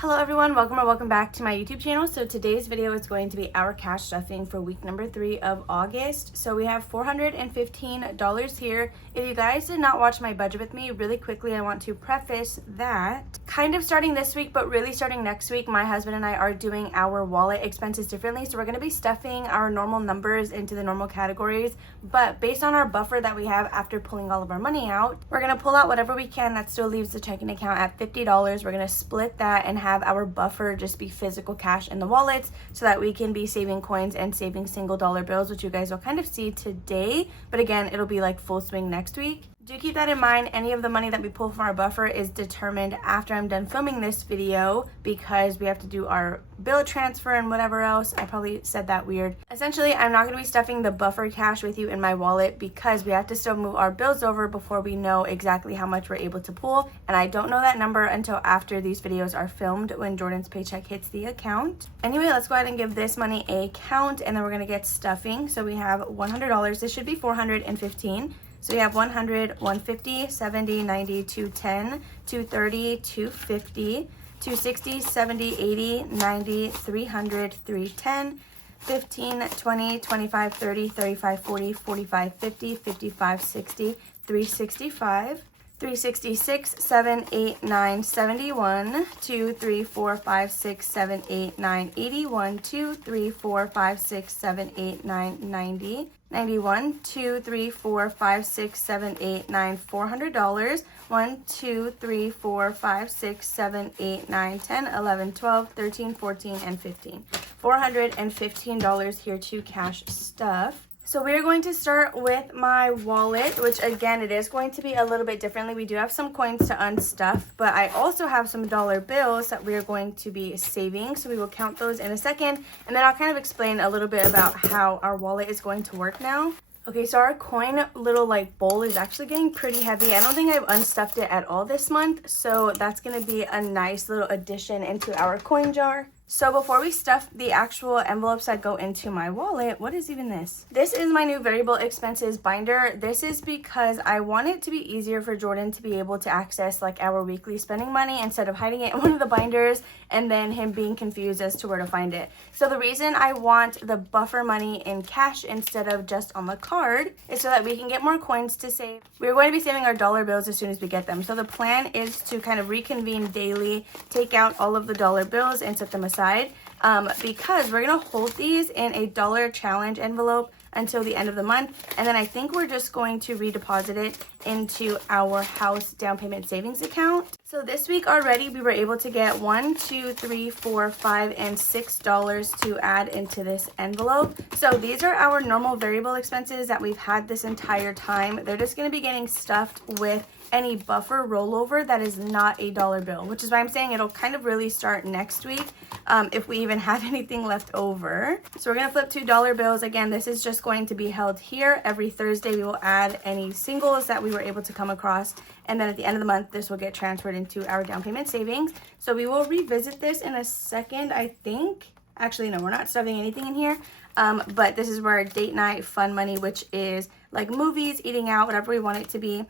Hello everyone, welcome or welcome back to my YouTube channel. So today's video is going to be our cash stuffing for week number 3 of August. So we have $415 here. If you guys did not watch my budget with me, really quickly I want to preface that kind of starting this week, but really starting next week, my husband and I are doing our wallet expenses differently. So we're going to be stuffing our normal numbers into the normal categories, but based on our buffer that we have after pulling all of our money out, we're going to pull out whatever we can that still leaves the checking account at $50. We're going to split that and have our buffer just be physical cash in the wallets so that we can be saving coins and saving single dollar bills, which you guys will kind of see today, but again, it'll be like full swing next week. Do keep that in mind. Any of the money that we pull from our buffer is determined after I'm done filming this video because we have to do our bill transfer and whatever else. I probably said that weird. Essentially, I'm not going to be stuffing the buffer cash with you in my wallet because we have to still move our bills over before we know exactly how much we're able to pull. And I don't know that number until after these videos are filmed when Jordan's paycheck hits the account. Anyway, let's go ahead and give this money a count and then we're going to get stuffing. So we have $100. This should be $415. So we have 100, 150, 70, 90, 210, 230, 250, 260, 70, 80, 90, 300, 310, 15, 20, 25, 30, 35, 40, 45, 50, 55, 60, 365, 366, 7, 8, 9, 71, 2, 3, 4, 5, 6, 7, 8, 9, 81, 2, 3, 4, 5, 6, 7, 8, 9, 90, 91, 2, 3, 4, 5, 6, 7, 8, 9, $400, 1, 2, 3, 4, 5, 6, 7, 8, 9, 10, 11, 12, 13, 14, and 15. $415 here to cash stuff. So we're going to start with my wallet, which again, it is going to be a little bit differently. We do have some coins to unstuff, but I also have some dollar bills that we are going to be saving. So we will count those in a second, and then I'll kind of explain a little bit about how our wallet is going to work now. Okay, so our coin little like bowl is actually getting pretty heavy. I don't think I've unstuffed it at all this month, so that's going to be a nice little addition into our coin jar. So before we stuff the actual envelopes that go into my wallet, what is even this? This is my new variable expenses binder. This is because I want it to be easier for Jordan to be able to access like our weekly spending money instead of hiding it in one of the binders and then him being confused as to where to find it. So the reason I want the buffer money in cash instead of just on the card is so that we can get more coins to save. We're going to be saving our dollar bills as soon as we get them. So the plan is to kind of reconvene daily, take out all of the dollar bills and set them aside. Because we're going to hold these in a dollar challenge envelope until the end of the month, and then I think we're just going to redeposit it into our house down payment savings account. So this week already we were able to get $1, 2, 3, 4, 5, and $6 to add into this envelope. So these are our normal variable expenses that we've had this entire time. They're just going to be getting stuffed with any buffer rollover that is not a dollar bill, which is why I'm saying it'll kind of really start next week if we even have anything left over. So we're going to flip $2 bills. Again, this is just going to be held here. Every Thursday we will add any singles that we were able to come across, and then at the end of the month this will get transferred into our down payment savings. So we will revisit this in a second, I think. Actually, no, we're not stuffing anything in here. But this is where date night fun money, which is like movies, eating out, whatever we want it to be.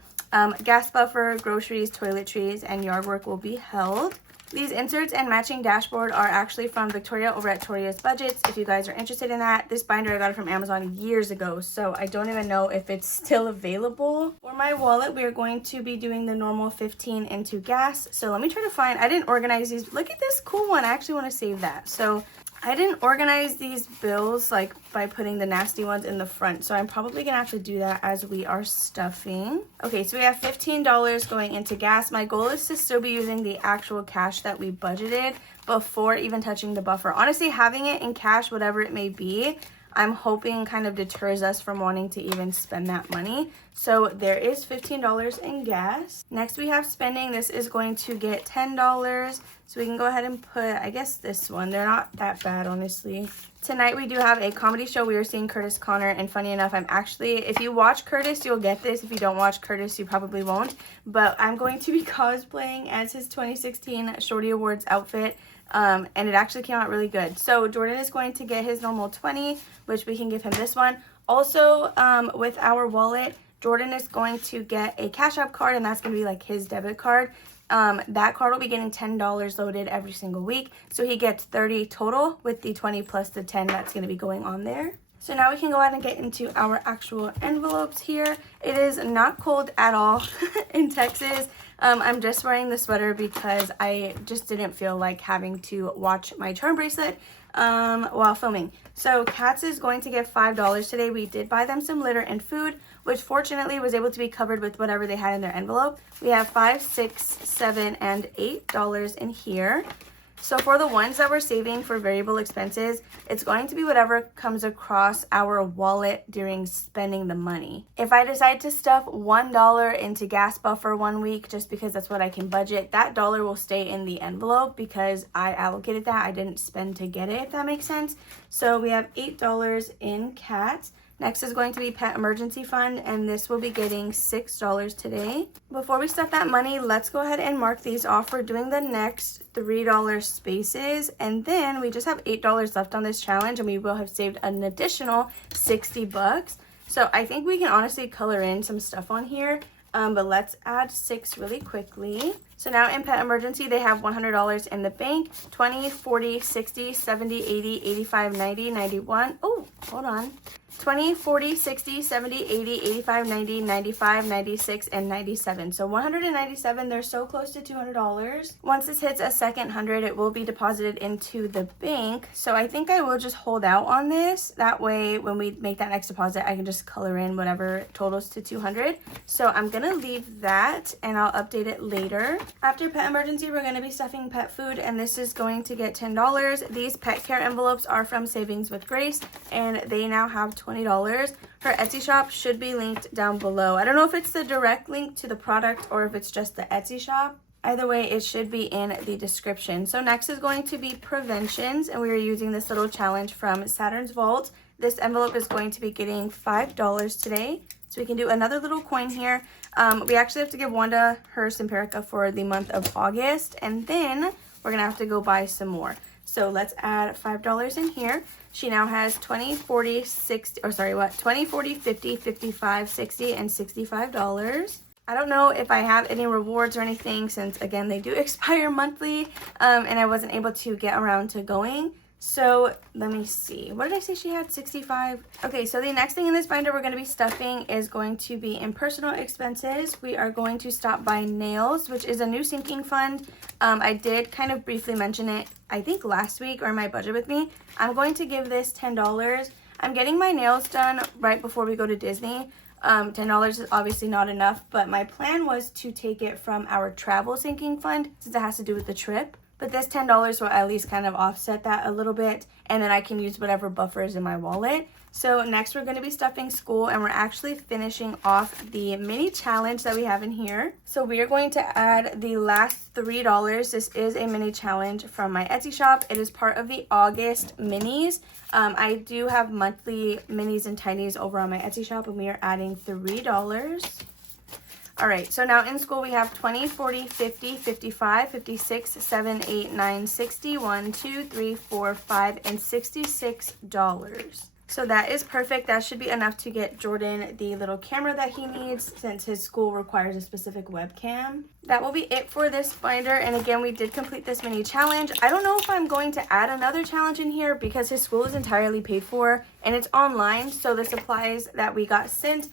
Gas buffer, groceries, toiletries, and yard work will be held. These inserts and matching dashboard are actually from Victoria over at Toria's Budgets. If you guys are interested in that, this binder I got it from Amazon years ago, so I don't even know if it's still available. For my wallet, we are going to be doing the normal 15 into gas. So let me try to find, I didn't organize these. Look at this cool one. I actually want to save that. So I didn't organize these bills like by putting the nasty ones in the front, so I'm probably gonna have to do that as we are stuffing. Okay, so we have $15 going into gas. My goal is to still be using the actual cash that we budgeted before even touching the buffer. Honestly, having it in cash, whatever it may be, I'm hoping kind of deters us from wanting to even spend that money. So there is $15 in gas. Next we have spending. This is going to get $10. So we can go ahead and put, I guess, this one. They're not that bad, honestly. Tonight we do have a comedy show. We are seeing Curtis Connor, and funny enough, I'm actually, if you watch Curtis, you'll get this. If you don't watch Curtis, you probably won't. But I'm going to be cosplaying as his 2016 Shorty Awards outfit. And it actually came out really good. So Jordan is going to get his normal 20, which we can give him this one. Also, with our wallet, Jordan is going to get a Cash App card, and that's going to be like his debit card. that card will be getting $10 loaded every single week. So he gets 30 total with the 20 plus the 10 that's going to be going on there. So now we can go ahead and get into our actual envelopes here. It is not cold at all in Texas. I'm just wearing the sweater because I just didn't feel like having to watch my charm bracelet while filming. So Cats is going to get $5 today. We did buy them some litter and food, which fortunately was able to be covered with whatever they had in their envelope. We have $5, $6, $7, and $8 in here. So for the ones that we're saving for variable expenses, it's going to be whatever comes across our wallet during spending the money. If I decide to stuff $1 into gas buffer 1 week, just because that's what I can budget, that dollar will stay in the envelope because I allocated that. I didn't spend to get it, if that makes sense. So we have $8 in Cats. Next is going to be Pet Emergency Fund, and this will be getting $6 today. Before we stuff that money, let's go ahead and mark these off. We're doing the next $3 spaces, and then we just have $8 left on this challenge, and we will have saved an additional 60 bucks. So I think we can honestly color in some stuff on here, but let's add 6 really quickly. So now in Pet Emergency, they have $100 in the bank, 20, 40, 60, 70, 80, 85, 90, 91. Oh, hold on. 20, 40, 60, 70, 80, 85, 90, 95, 96, and 97. So 197, they're so close to $200. Once this hits a second 100, it will be deposited into the bank. So I think I will just hold out on this. That way, when we make that next deposit, I can just color in whatever totals to 200. So I'm gonna leave that and I'll update it later. After Pet Emergency, we're gonna be stuffing pet food, and this is going to get $10. These pet care envelopes are from Savings with Grace, and they now have $20. Her Etsy shop should be linked down below. I don't know if it's the direct link to the product or if it's just the Etsy shop. Either way, it should be in the description. So next is going to be preventions, and we are using this little challenge from Saturn's Vault. This envelope is going to be getting $5 today. So we can do another little coin here. We actually have to give Wanda her Simparica for the month of August, and then we're gonna have to go buy some more. So let's add $5 in here. She now has 20, 40, 60, or sorry, what? 20, 40, 50, 55, 60, and $65. I don't know if I have any rewards or anything since, again, they do expire monthly, and I wasn't able to get around to going. So let me see. What did I say she had? 65. Okay, so the next thing in this binder we're going to be stuffing is going to be in personal expenses. We are going to stop by nails, which is a new sinking fund. I did kind of briefly mention it, I think last week or my budget with me. I'm going to give this $10. I'm getting my nails done right before we go to Disney. $10 is obviously not enough, but my plan was to take it from our travel sinking fund since it has to do with the trip. But this $10 will at least kind of offset that a little bit, and then I can use whatever buffer is in my wallet. So next we're going to be stuffing school, and we're actually finishing off the mini challenge that we have in here. So we are going to add the last $3. This is a mini challenge from my Etsy shop. It is part of the August minis. I do have monthly minis and tinies over on my Etsy shop, and we are adding $3. All right, so now in school we have 20, 40, 50, 55, 56, 7, 8, 9, 60, 1, 2, 3, 4, 5, and $66. So that is perfect. That should be enough to get Jordan the little camera that he needs since his school requires a specific webcam. That will be it for this binder. And again, we did complete this mini challenge. I don't know if I'm going to add another challenge in here because his school is entirely paid for and it's online. So the supplies that we got sent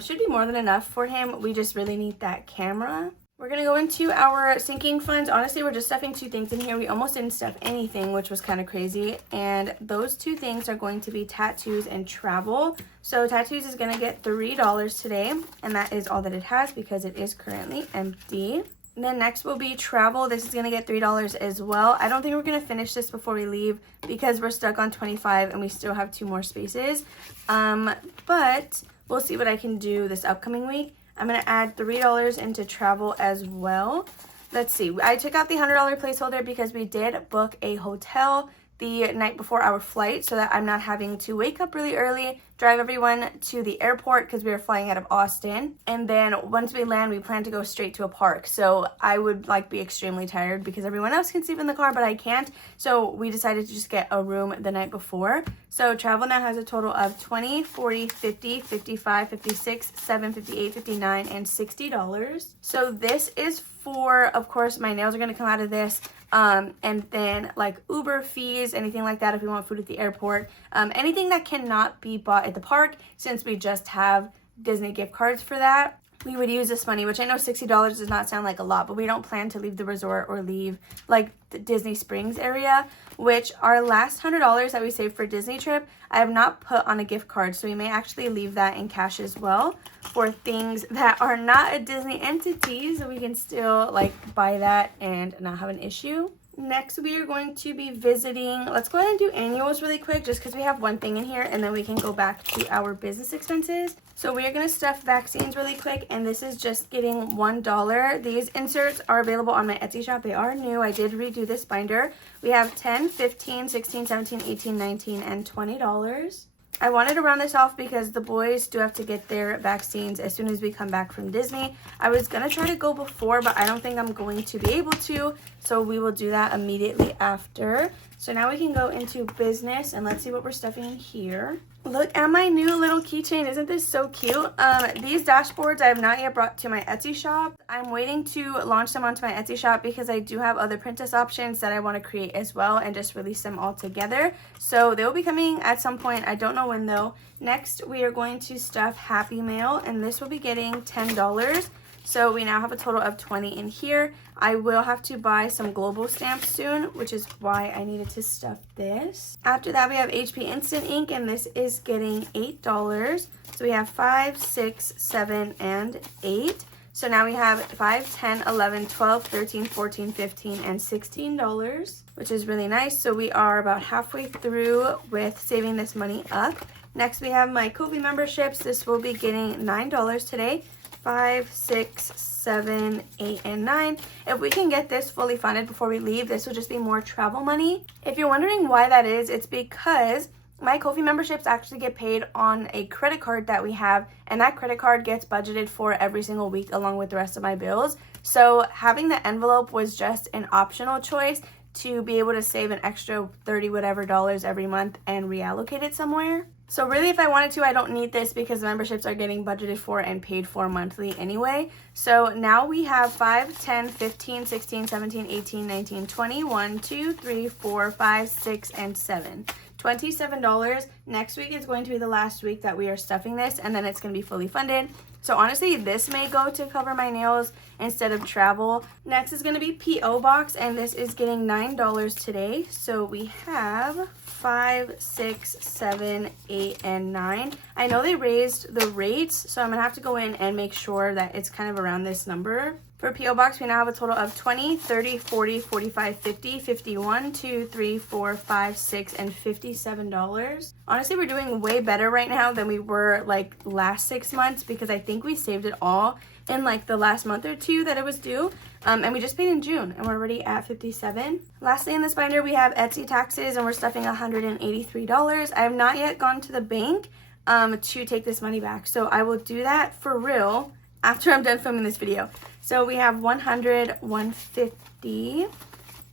should be more than enough for him. We just really need that camera. We're going to go into our sinking funds. Honestly, we're just stuffing 2 things in here. We almost didn't stuff anything, which was kind of crazy. And those 2 things are going to be tattoos and travel. So tattoos is going to get $3 today. And that is all that it has because it is currently empty. And then next will be travel. This is going to get $3 as well. I don't think we're going to finish this before we leave because we're stuck on 25 and we still have 2 more spaces. But we'll see what I can do this upcoming week. I'm going to add $3 into travel as well. Let's see. I took out the $100 placeholder because we did book a hotel the night before our flight so that I'm not having to wake up really early, drive everyone to the airport because we were flying out of Austin. And then once we land, we plan to go straight to a park. So I would be extremely tired because everyone else can sleep in the car, but I can't. So we decided to just get a room the night before. So travel now has a total of 20, 40, 50, 55, 56, 7, 58, 59, and $60. So this is for, of course, my nails are going to come out of this. And then like Uber fees, anything like that if we want food at the airport. Anything that cannot be bought at the park, since we just have Disney gift cards for that, we would use this money, which I know $60 does not sound like a lot, but we don't plan to leave the resort or leave like the Disney Springs area, which our last $100 that we saved for Disney trip, I have not put on a gift card. So we may actually leave that in cash as well for things that are not a Disney entity, so we can still like buy that and not have an issue. Next, we are going to be visiting, let's go ahead and do annuals really quick just because we have one thing in here, and then we can go back to our business expenses. So we are going to stuff vaccines really quick, and this is just getting $1. These inserts are available on my Etsy shop. They are new. I did redo this binder. We have $10, $15, $16, $17, $18, $19, and $20. I wanted to round this off because the boys do have to get their vaccines as soon as we come back from Disney. I was going to try to go before, but I don't think I'm going to be able to. So we will do that immediately after. So now we can go into business and let's see what we're stuffing in here. Look at my new little keychain. Isn't this so cute? These dashboards I have not yet brought to my Etsy shop. I'm waiting to launch them onto my Etsy shop because I do have other princess options that I want to create as well and just release them all together. So they will be coming at some point. I don't know when though. Next, we are going to stuff Happy Mail, and this will be getting $10. So we now have a total of 20 in here. I will have to buy some global stamps soon, which is why I needed to stuff this. After that, we have HP Instant Ink, and this is getting $8. So we have 5, 6, 7, and 8. So now we have 5, 10, 11, 12, 13, 14, 15, and $16, which is really nice. So we are about halfway through with saving this money up. Next, we have my Ko-fi memberships. This will be getting $9 today. 5, 6, 7, 8, and 9. If we can get this fully funded before we leave, this will just be more travel money. If you're wondering why that is, it's because my Ko-fi memberships actually get paid on a credit card that we have, and that credit card gets budgeted for every single week along with the rest of my bills. So having the envelope was just an optional choice to be able to save an extra 30 whatever dollars every month and reallocate it somewhere. So really, if I wanted to, I don't need this because the memberships are getting budgeted for and paid for monthly anyway. So now we have 5, 10, 15, 16, 17, 18, 19, 20, 1, 2, 3, 4, 5, 6, and 7. $27. Next week is going to be the last week that we are stuffing this, and then it's going to be fully funded. So honestly, this may go to cover my nails instead of travel. Next is going to be P.O. Box, and this is getting $9 today. So we have 5, 6, 7, 8, and 9. I know they raised the rates, so I'm going to have to go in and make sure that it's kind of around this number. For P.O. Box, we now have a total of 20, 30, 40, 45, 50, 51, 2, 3, 4, 5, 6, and $57. Honestly, we're doing way better right now than we were like last 6 months because I think we saved it all in like the last month or two that it was due. And we just paid in June and we're already at $57. Lastly, in this binder, we have Etsy taxes and we're stuffing $183. I have not yet gone to the bank to take this money back. So I will do that for real after I'm done filming this video. So we have 100, 150,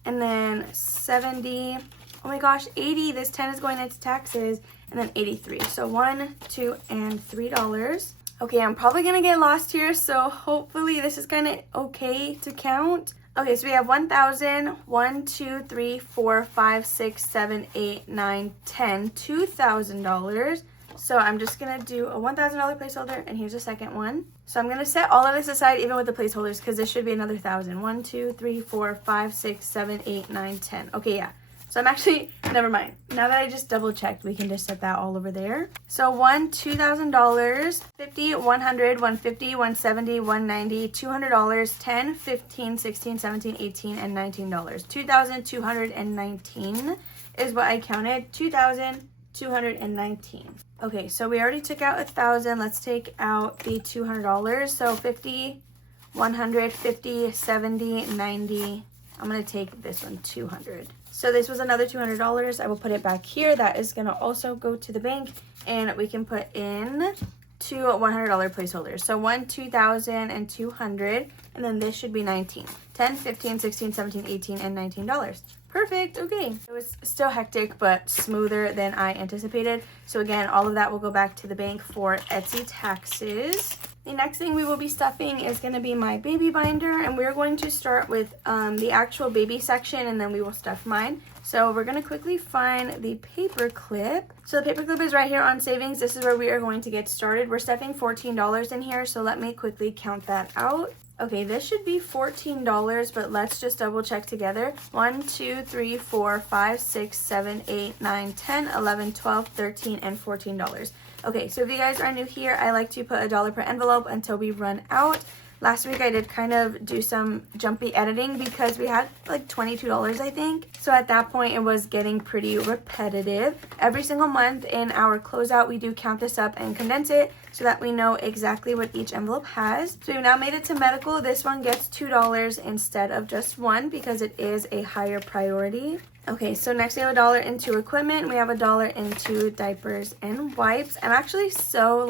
and then 70, oh my gosh, 80. This 10 is going into taxes, and then 83. So $1, $2, and $3. Okay, I'm probably gonna get lost here, so hopefully this is kind of okay to count. Okay, so we have 1,000, 1, 2, 3, 4, 5, 6, 7, 8, 9, 10, $2,000. So I'm just going to do a $1,000 placeholder, and here's a second one. So I'm going to set all of this aside even with the placeholders because this should be another 1,000. 1, 2, 3, 4, 5, 6, 7, 8, 9, 10. Okay, yeah. So I'm actually, never mind. Now that I just double checked, we can just set that all over there. So $2,000, 50, 100, 150, 170, 190, $200, 10, 15, 16, 17, 18, and $19. 2,219 is what I counted. 2,219. Okay, so we already took out 1,000. Let's take out the $200. So 50, 100, 50, 70, 90. I'm going to take this one, 200. So this was another $200. I will put it back here. That is going to also go to the bank, and we can put in two $100 placeholders. So 2,000, and 200, and then this should be 19. 10, 15, 16, 17, 18, and $19. Perfect. Okay. It was still hectic, but smoother than I anticipated. So again, all of that will go back to the bank for Etsy taxes. The next thing we will be stuffing is going to be my baby binder, and we're going to start with the actual baby section, and then we will stuff mine. So we're going to quickly find the paper clip. So the paper clip is right here on savings. This is where we are going to get started. We're stuffing $14 in here, so let me quickly count that out. Okay, this should be $14, but let's just double check together. 1, 2, 3, 4, 5, 6, 7, 8, 9, 10, 11, 12, 13, and $14. Okay, so if you guys are new here, I like to put $1 per envelope until we run out. Last week I did kind of do some jumpy editing because we had like $22, I think. So at that point it was getting pretty repetitive. Every single month in our closeout, we do count this up and condense it so that we know exactly what each envelope has. So we've now made it to medical. This one gets $2 instead of just $1 because it is a higher priority. Okay, so next we have $1 into equipment. We have $1 into diapers and wipes. I'm actually still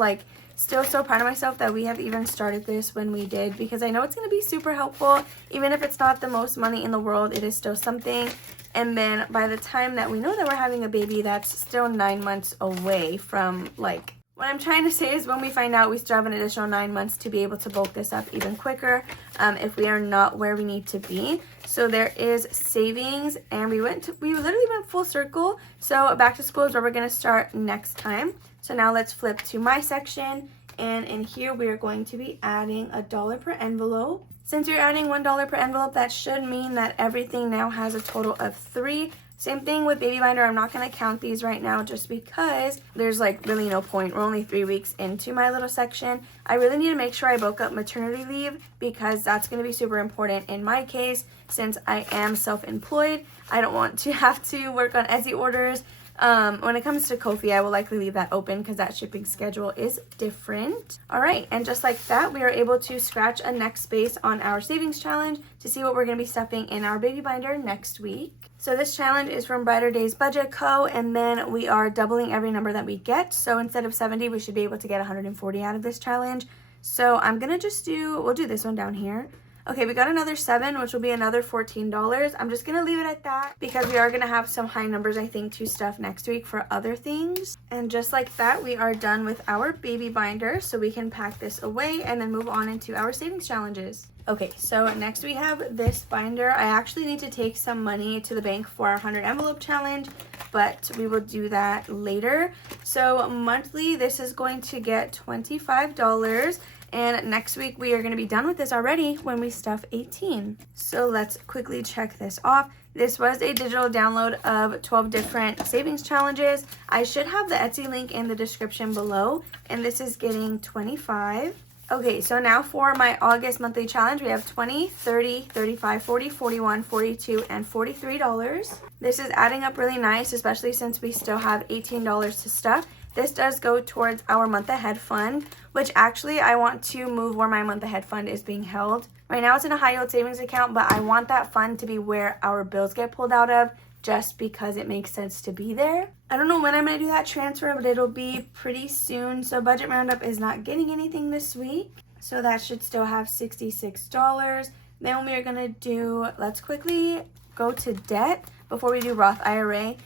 so proud of myself that we have even started this when we did, because I know it's going to be super helpful. Even if it's not the most money in the world, it is still something. And then by the time that we know that we're having a baby, that's still 9 months away from like, what I'm trying to say is when we find out, we still have an additional 9 months to be able to bulk this up even quicker if we are not where we need to be. So there is savings, and we literally went full circle. So back to school is where we're going to start next time. So now let's flip to my section, and in here we are going to be adding $1 per envelope. Since you're adding $1 per envelope, that should mean that everything now has a total of 3. Same thing with baby binder. I'm not going to count these right now just because there's like really no point. We're only 3 weeks into my little section. I really need to make sure I bulk up maternity leave because that's going to be super important in my case since I am self-employed. I don't want to have to work on Etsy orders. When it comes to Ko-fi, I will likely leave that open because that shipping schedule is different. All right, and just like that, we are able to scratch a next space on our savings challenge to see what we're going to be stuffing in our baby binder next week. So this challenge is from Brighter Days Budget Co., and then we are doubling every number that we get. So instead of 70, we should be able to get 140 out of this challenge. So I'm going to we'll do this one down here. Okay, we got another 7, which will be another $14. I'm just going to leave it at that because we are going to have some high numbers, I think, to stuff next week for other things. And just like that, we are done with our baby binder, so we can pack this away and then move on into our savings challenges. Okay, so next we have this binder. I actually need to take some money to the bank for our 100 envelope challenge, but we will do that later. So monthly, this is going to get $25. And next week we are going to be done with this already when we stuff 18. So let's quickly check this off. This was a digital download of 12 different savings challenges. I should have the Etsy link in the description below, and this is getting 25. Okay, so now for my August monthly challenge, we have 20, 30, 35, 40, 41, 42, and $43. This is adding up really nice, especially since we still have $18 to stuff. This does go towards our month ahead fund, which actually I want to move where my month ahead fund is being held. Right now it's in a high yield savings account, but I want that fund to be where our bills get pulled out of just because it makes sense to be there. I don't know when I'm going to do that transfer, but it'll be pretty soon. So Budget Roundup is not getting anything this week. So that should still have $66. Then we are going to do, let's quickly go to debt before we do Roth IRA.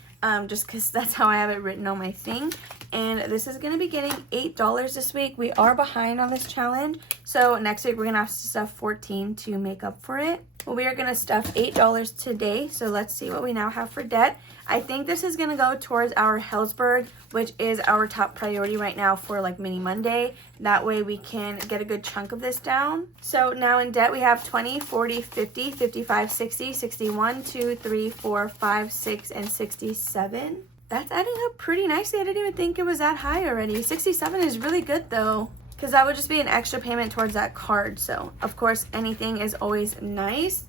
Just because that's how I have it written on my thing. And this is going to be getting $8 this week. We are behind on this challenge. So next week we're going to have to stuff 14 to make up for it. Well, we are going to stuff $8 today. So let's see what we now have for debt. I think this is going to go towards our Helzberg, which is our top priority right now for like Mini Monday. That way we can get a good chunk of this down. So now in debt we have 20, 40, 50, 55, 60, 61, 2, 3, 4, 5, 6, and 67. That's adding up pretty nicely. I didn't even think it was that high already. 67 is really good though, because that would just be an extra payment towards that card. So of course anything is always nice.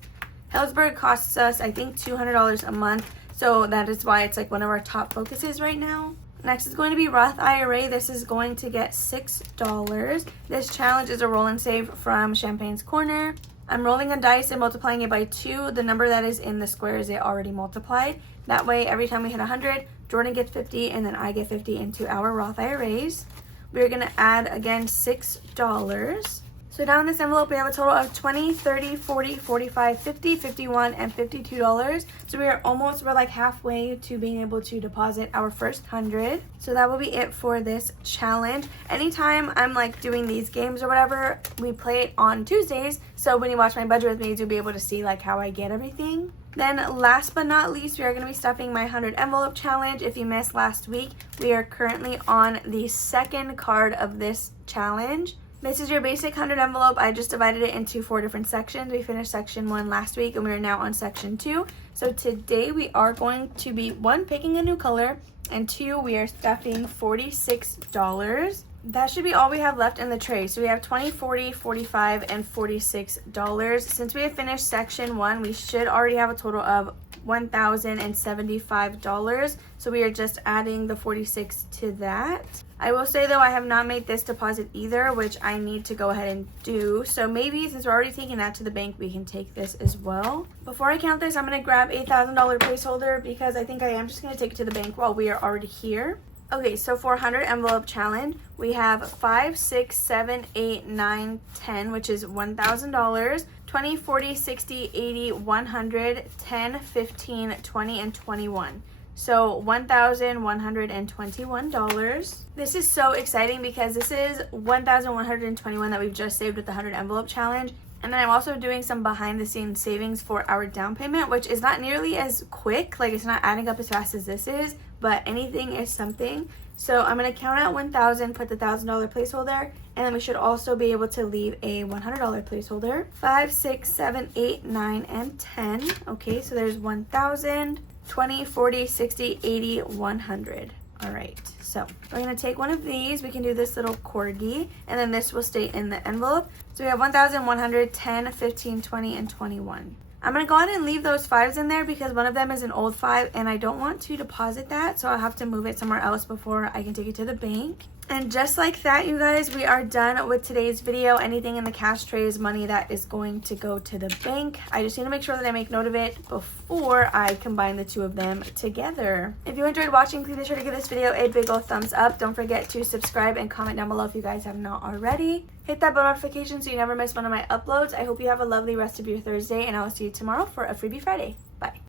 Helzberg costs us, I think, $200 a month. So that is why it's like one of our top focuses right now. Next is going to be Roth IRA. This is going to get $6. This challenge is a roll and save from Champagne's Corner. I'm rolling a dice and multiplying it by 2. The number that is in the square is it already multiplied. That way, every time we hit 100, Jordan gets 50 and then I get 50 into our Roth IRAs. We're going to add, again, $6. So down in this envelope, we have a total of $20, $30, $40, $45, $50, $51, and $52. So we're like halfway to being able to deposit our first 100. So that will be it for this challenge. Anytime I'm like doing these games or whatever, we play it on Tuesdays. So when you watch my budget with me, you'll be able to see like how I get everything. Then last but not least, we are going to be stuffing my 100 envelope challenge. If you missed last week, we are currently on the second card of this challenge. This is your basic 100 envelope. I just divided it into 4 different sections. We finished section 1 last week and we are now on section 2. So today we are going to be 1, picking a new color, and 2, we are stuffing $46. That should be all we have left in the tray. So we have $20, $40, $45, and $46. Since we have finished section 1, we should already have a total of $1,075. So we are just adding the 46 to that. I will say though, I have not made this deposit either, which I need to go ahead and do. So maybe since we're already taking that to the bank, we can take this as well. Before I count this, I'm going to grab a $1,000 placeholder because I think I am just going to take it to the bank while we are already here. Okay, so for 100 envelope challenge, we have 5, 6, 7, 8, 9, 10, which is $1,000, 20, 40, 60, 80, 100, 10, 15, 20, and 21. So $1,121. This is so exciting because this is $1,121 that we've just saved with the 100 envelope challenge. And then I'm also doing some behind the scenes savings for our down payment, which is not nearly as quick. Like it's not adding up as fast as this is, but anything is something. So I'm going to count out 1,000, put the $1,000 placeholder, and then we should also be able to leave a $100 placeholder. 5, 6, 7, 8, 9, and 10. Okay, so there's 1,000, 20, 40, 60, 80, 100. All right, so we're going to take one of these. We can do this little corgi, and then this will stay in the envelope. So we have 1,100, 10, 15, 20, and 21. I'm going to go ahead and leave those 5s in there because one of them is an old 5 and I don't want to deposit that, so I'll have to move it somewhere else before I can take it to the bank. And just like that, you guys, we are done with today's video. Anything in the cash tray is money that is going to go to the bank. I just need to make sure that I make note of it before I combine the 2 of them together. If you enjoyed watching, please be sure to give this video a big old thumbs up. Don't forget to subscribe and comment down below if you guys have not already. Hit that bell notification so you never miss one of my uploads. I hope you have a lovely rest of your Thursday, and I will see you tomorrow for a Freebie Friday. Bye.